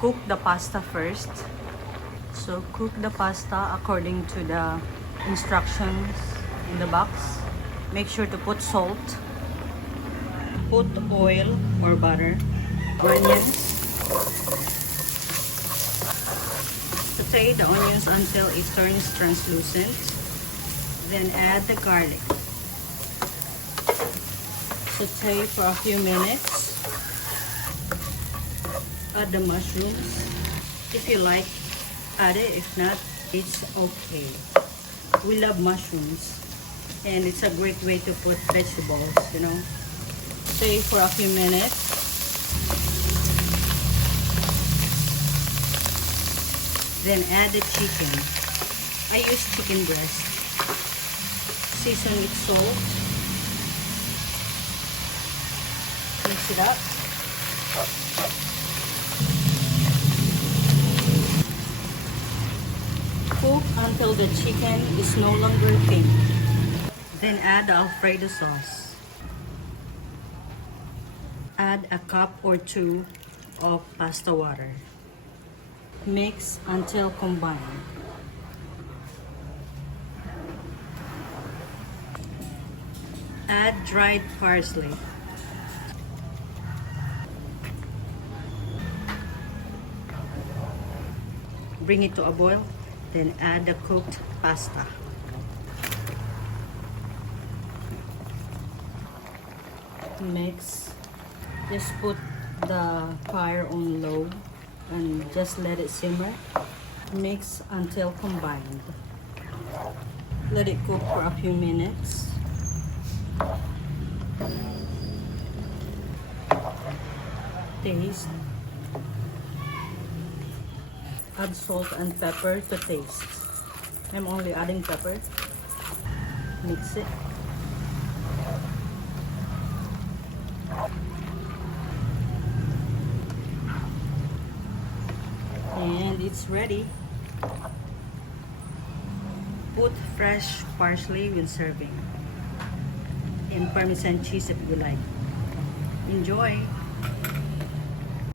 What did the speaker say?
cook the pasta first. So cook the pasta according to the instructions in the box. Make sure to put salt. Put oil or butter. Onions. Saute the onions until it turns translucent. Then add the garlic. Saute for a few minutes. Add the mushrooms. If you like, add it. If not, it's okay. We love mushrooms. And it's a great way to put vegetables, you know. Saute for a few minutes. Then add the chicken. I use chicken breast. Season with salt. Mix it up. Cook until the chicken is no longer thin. Then add the Alfredo sauce. Add a cup or two of pasta water. Mix until combined. Add dried parsley. Bring it to a boil, then add the cooked pasta. Mix. Just put the fire on low and just let it simmer. Mix until combined. Let it cook for a few minutes. Taste. Add salt and pepper to taste. I'm only adding pepper. Mix it. And it's ready. Put fresh parsley with serving. And Parmesan cheese if you like. Enjoy!